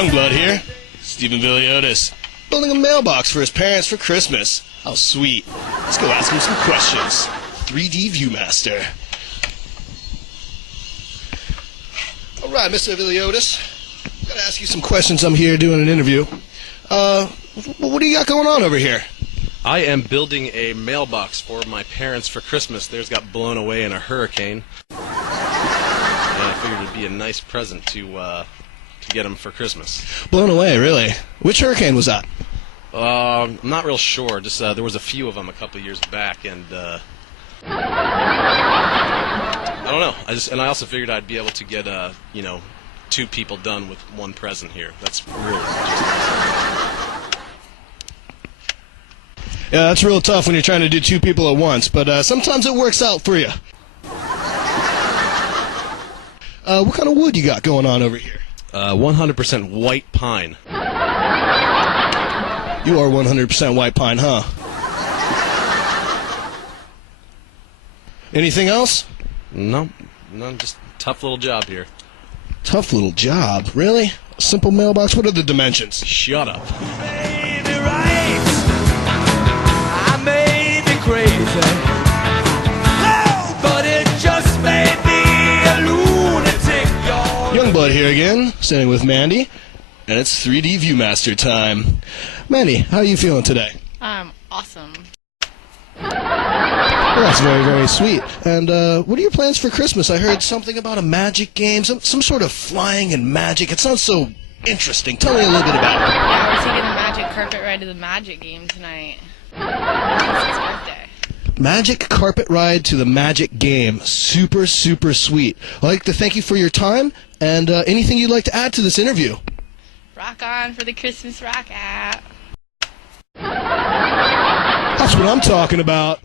YOUNGBLOOD here, Stephen Villiotis, building a mailbox for his parents for Christmas. How sweet. Let's go ask him some questions. 3D Viewmaster. Alright, Mr. Villiotis, gotta ask you some questions. I'm here doing an interview. What do you got going on over here? I am building a mailbox for my parents for Christmas. Theirs got blown away in a hurricane. And I figured it'd be a nice present to get them for Christmas. Blown away, really? Which hurricane was that? I'm not real sure. Just there was a few of them a couple of years back, and I don't know. I also figured I'd be able to get two people done with one present here. That's really Yeah, that's real tough when you're trying to do two people at once, but sometimes it works out for you. What kind of wood you got going on over here? 100% white pine. You are 100% white pine, huh? Anything else? No, just tough little job here. Tough little job? Really? A simple mailbox? What are the dimensions? Shut up. YOUNGBLOOD here again, standing with Mandy, and it's 3D Viewmaster time. Mandy, how are you feeling today? Awesome. Well, that's very, very sweet. And what are your plans for Christmas? I heard something about a magic game, some sort of flying and magic. It sounds so interesting. Tell me a little bit about it. Yeah, we're taking the magic carpet ride to the magic game tonight. It's his birthday. Magic carpet ride to the magic game. Super, super sweet. I'd like to thank you for your time, and anything you'd like to add to this interview. Rock on for the Christmas rock app. That's what I'm talking about.